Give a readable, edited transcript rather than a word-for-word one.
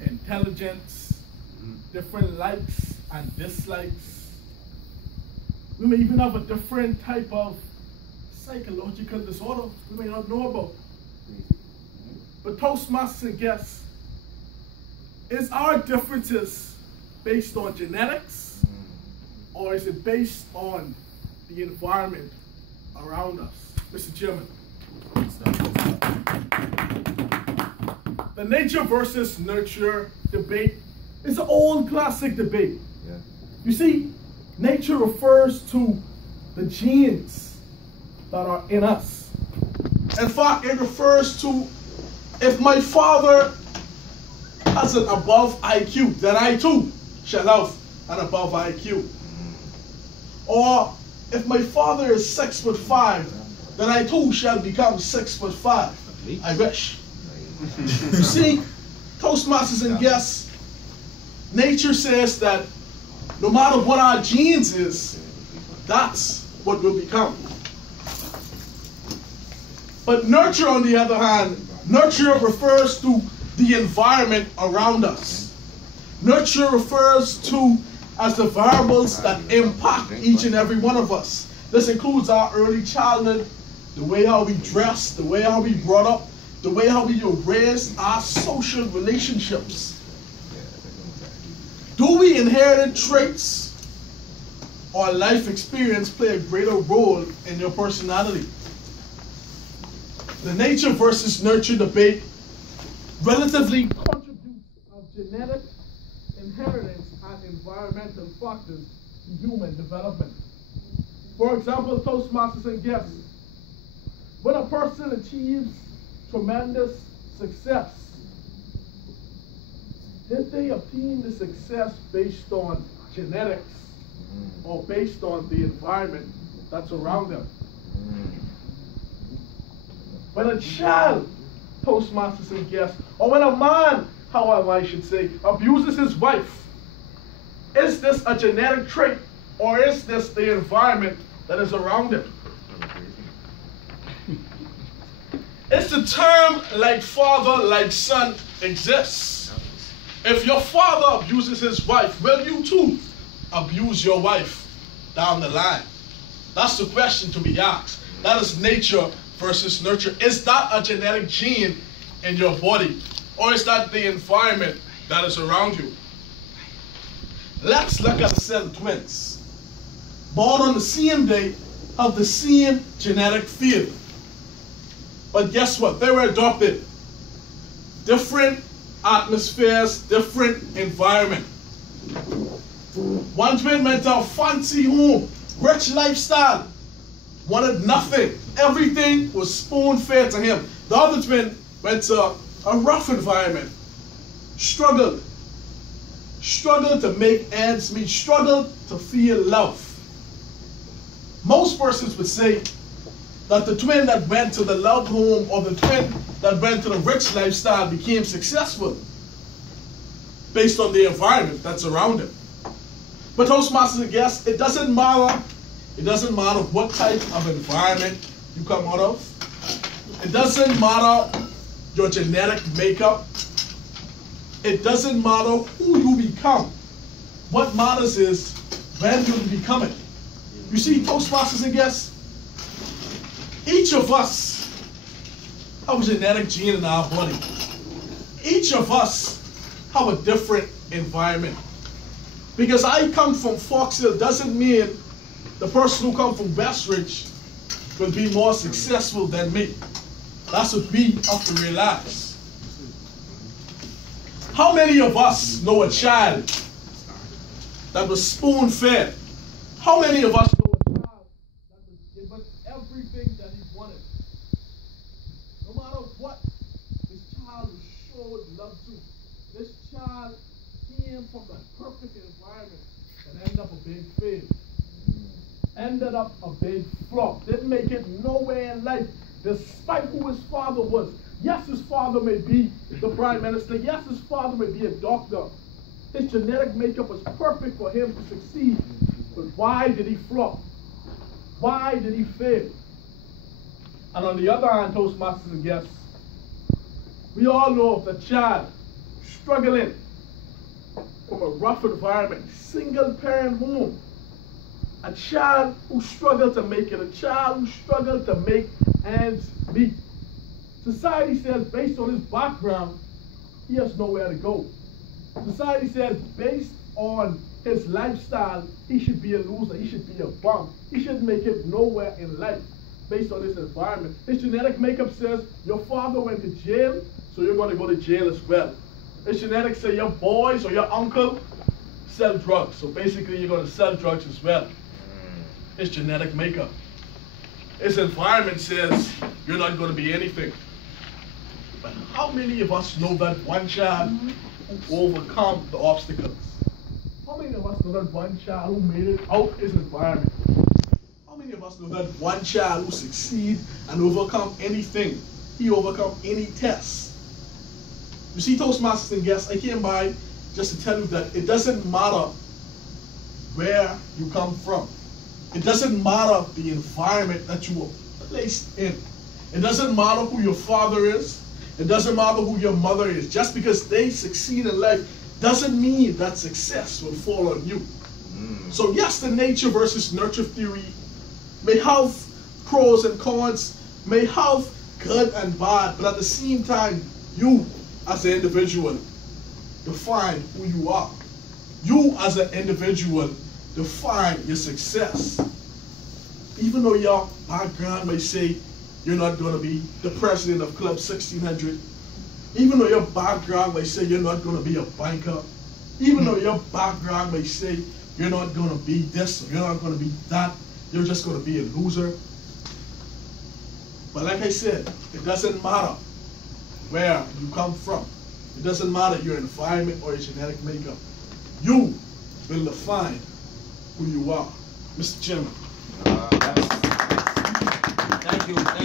Intelligence, different likes and dislikes. We may even have a different type of psychological disorder we may not know about. But Toastmasters and guests, is our differences based on genetics, or is it based on the environment around us? Mr. Chairman. The nature versus nurture debate is an old classic debate. Yeah. You see, nature refers to the genes that are in us. In fact, it refers to if my father has an above IQ, then I too shall have an above IQ. Or if my father is 6'5", then I too shall become 6'5". I wish. You see, Toastmasters and guests, nature says that no matter what our genes is, that's what we'll become. But nurture, on the other hand, nurture refers to the environment around us. Nurture refers to as the variables that impact each and every one of us. This includes our early childhood, the way how we dress, the way how we brought up, the way how we were raised, our social relationships. Do we inherit traits or life experience play a greater role in your personality? The nature versus nurture debate relatively contributes of genetic, inheritance, and environmental factors in human development. For example, Toastmasters and guests, when a person achieves tremendous success, did they obtain the success based on genetics or based on the environment that's around them? When a child, Toastmasters and guests, or when a man, however I should say, abuses his wife, is this a genetic trait or is this the environment that is around him? It's the term like father, like son exists. If your father abuses his wife, will you too abuse your wife down the line? That's the question to be asked. That is nature versus nurture. Is that a genetic gene in your body, or is that the environment that is around you? Let's look at cell twins. Born on the same day, have the same genetic field. But guess what? They were adopted. Different atmospheres, different environment. One twin went to a fancy home, rich lifestyle, wanted nothing. Everything was spoon-fed to him. The other twin went to a rough environment, struggled to make ends meet, struggled to feel love. Most persons would say that the twin that went to the love home or the twin that went to the rich lifestyle became successful based on the environment that's around him. But Toastmasters and guests, it doesn't matter. It doesn't matter what type of environment you come out of. It doesn't matter your genetic makeup. It doesn't matter who you become. What matters is when you become it. You see, Toastmasters and guests, each of us have a genetic gene in our body. Each of us have a different environment. Because I come from Fox Hill doesn't mean the person who comes from Westridge will be more successful than me. That's what we have to realize. How many of us know a child that was spoon-fed? How many of us know a child that was given everything that he wanted? No matter what, this child was showed love to. This child came from the perfect environment and ended up a big fail. Ended up a big flop. Didn't make it nowhere in life, despite who his father was. Yes, his father may be the prime minister. Yes, his father may be a doctor. His genetic makeup was perfect for him to succeed. But why did he flop? Why did he fail? And on the other hand, Toastmasters and guests, We all know of a child struggling from a rough environment, single parent home. A child who struggled to make it, a child who struggled to make ends meet. Society says based on his background, he has nowhere to go. Society says based on his lifestyle, he should be a loser, he should be a bum. He shouldn't make it nowhere in life based on his environment. His genetic makeup says your father went to jail, so you're going to go to jail as well. His genetics say your boys or your uncle sell drugs, so basically you're going to sell drugs as well. His genetic makeup. His environment says you're not going to be anything. But how many of us know that one child who overcome the obstacles? How many of us know that one child who made it out his environment? How many of us know that one child who succeed and overcome anything? He overcome any test. You see, Toastmasters and guests, I came by just to tell you that it doesn't matter where you come from. It doesn't matter the environment that you were placed in. It doesn't matter who your father is. It doesn't matter who your mother is. Just because they succeed in life doesn't mean that success will fall on you. So yes, the nature versus nurture theory may have pros and cons, may have good and bad, but at the same time, you as an individual define who you are. You as an individual define your success. Even though your background may say you're not going to be the president of Club 1600, even though your background may say you're not going to be a banker, even though your background may say you're not going to be this or you're not going to be that, you're just going to be a loser. But like I said, it doesn't matter where you come from. It doesn't matter your environment or your genetic makeup. You will define who you are. Mr. Chairman. Thank you.